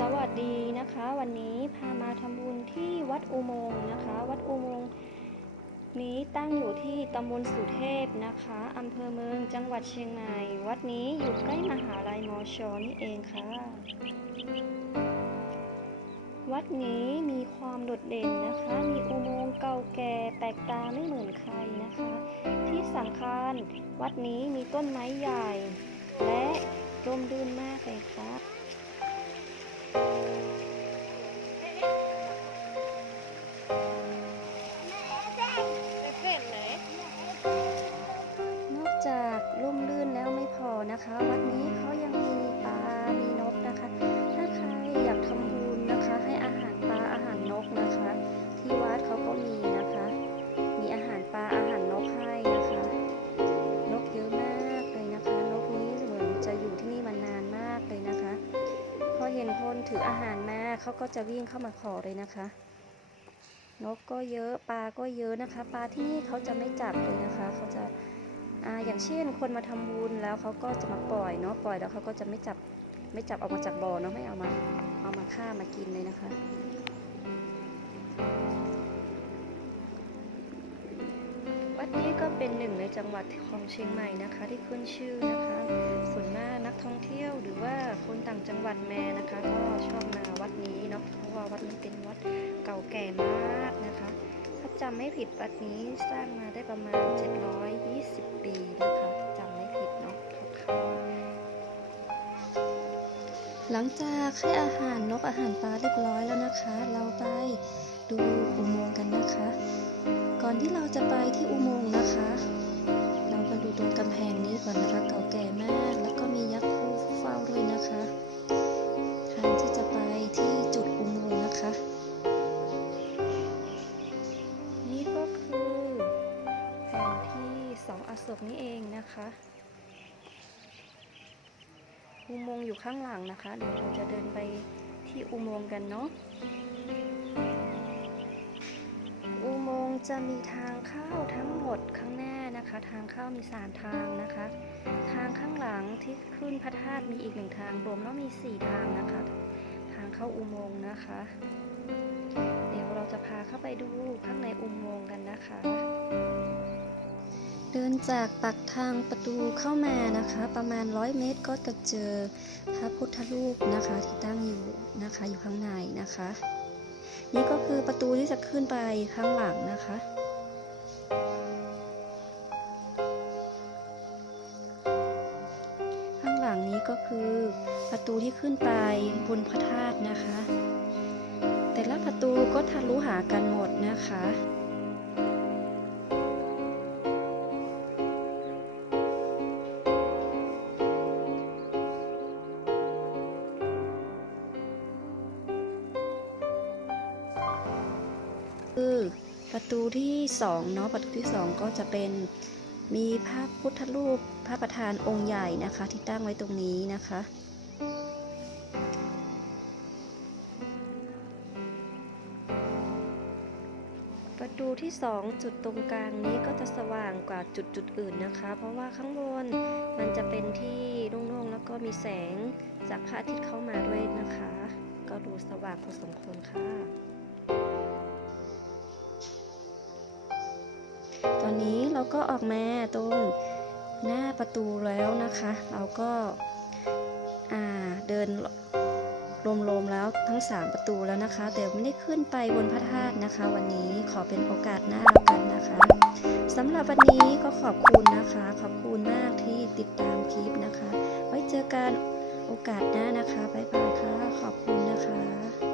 สวัสดีนะคะ วันนี้พามาทำบุญที่วัดอุโมงค์นะคะ วัดอุโมงค์นี้ตั้งอยู่ที่ตำบลสุเทพนะคะอำเภอเมืองจังหวัดเชียงใหม่วัดนี้อยู่ใกล้มหาลัยมอชอนี่เองค่ะ วัดนี้มีความโดดเด่นนะคะ มีอุโมงค์เก่าแก่แปลกตาไม่เหมือนใครนะคะ ที่สำคัญวัดนี้มีต้นไม้ใหญ่ และร่มรื่นมากเลยค่ะ จากร่มรื่นแล้วไม่พอนะคะ วัดนี้เขายังมีปลา มีนกนะคะ ถ้าใครอยากทำบุญนะคะ ให้อาหารปลาอาหารนกนะคะ ที่วัดเขาก็มีนะคะ มีอาหารปลาอาหารนกให้นะคะ นกเยอะมากเลยนะคะ นกนี้เหมือนจะอยู่ที่นี่มานานมากเลยนะคะ พอเห็นคนถืออาหารมาเขาก็จะวิ่งเข้ามาขอเลยนะคะนกก็เยอะปลาก็เยอะนะคะ ปลาที่นี่เขาจะไม่จับเลยนะคะ เขาจะ อ่าอย่างเช่นคนมาทำบุญแล้วเขาก็จะมาปล่อยเนาะปล่อยแล้วเขาก็จะไม่จับไม่จับออกมาจากบ่อเนาะไม่เอามาเอามาฆ่ามากินเลยนะคะ วัดนี้ก็เป็นหนึ่งในจังหวัดของเชียงใหม่นะคะ ที่ขึ้นชื่อนะคะ ส่วนมากนักท่องเที่ยวหรือว่าคนต่างจังหวัดแม่นะคะ ก็ชอบมาวัดนี้เนาะเพราะว่าวัดนี้เป็นวัดเก่าแก่มากนะคะถ้า จำไม่ผิดวัดนี้สร้างมาได้ประมาณ 720 ปีนะคะจำไม่ผิดเนาะคร่าวๆหลังจากให้อาหารนกอาหารปลาเรียบร้อยแล้วนะคะ เราไปดูอุโมงค์กันนะคะ ก่อนที่เราจะไปที่อุโมงค์นะคะ เรามาดูตรงกำแพงนี้ก่อนนะคะเก่าแก่มาก แล้วก็มียักษ์คู่เฝ้าด้วยนะคะทางที่จะไปที่ ศกนี่เองนะคะอุโมงค์อยู่ข้างหลังนะคะ เดี๋ยวเราจะเดินไปที่อุโมงค์กันเนาะอุโมงค์จะมีทางเข้าทั้งหมดข้างหน้านะคะ ทางเข้ามีสามทางนะคะ ทางข้างหลังที่ขึ้นพระธาตุมีอีกหนึ่งทางรวมแล้วมีสี่ทางนะคะ ทางเข้าอุโมงค์นะคะ เดี๋ยวเราจะพาเข้าไปดูข้างในอุโมงค์กันนะคะ เดินจากปากทางประตูเข้ามานะคะ ประมาณ100เมตรก็จะเจอพระพุทธรูปนะคะที่ตั้งอยู่นะคะอยู่ข้างในนะคะ นี่ก็คือประตูที่จะขึ้นไปข้างหลังนะคะข้างหลังนี้ก็คือประตูที่ขึ้นไปบนพระธาตุนะคะ แต่ละประตูก็ทะลุหากันหมดนะคะ คือประตูที่สองเนาะประตูที่สองก็จะเป็นมีพระพุทธรูปพระประธานองค์ใหญ่นะคะ ที่ตั้งไว้ตรงนี้นะคะประตูที่สองจุดตรงกลางนี้ก็จะสว่างกว่าจุดจุดอื่นนะคะ เพราะว่าข้างบนมันจะเป็นที่โล่งๆแล้วก็มีแสงจากพระอาทิตย์เข้ามาด้วยนะคะ ก็ดูสว่างพอสมควรค่ะ เราก็ออกมาตรงหน้าประตูแล้วนะคะ เราก็าเดินรวมๆแล้วทั้ง 3 ประตูแล้วนะคะ แต่ไม่ได้ขึ้นไปบนพระธาตุนะคะ วันนี้ขอเป็นโอกาสหน้าแล้วกันนะคะสำหรับวันนี้ก็ขอบคุณนะคะ ขอบคุณมากที่ติดตามคลิปนะคะ ไว้เจอกันโอกาสหน้านะคะบ๊ายบายค่ะขอบคุณนะคะ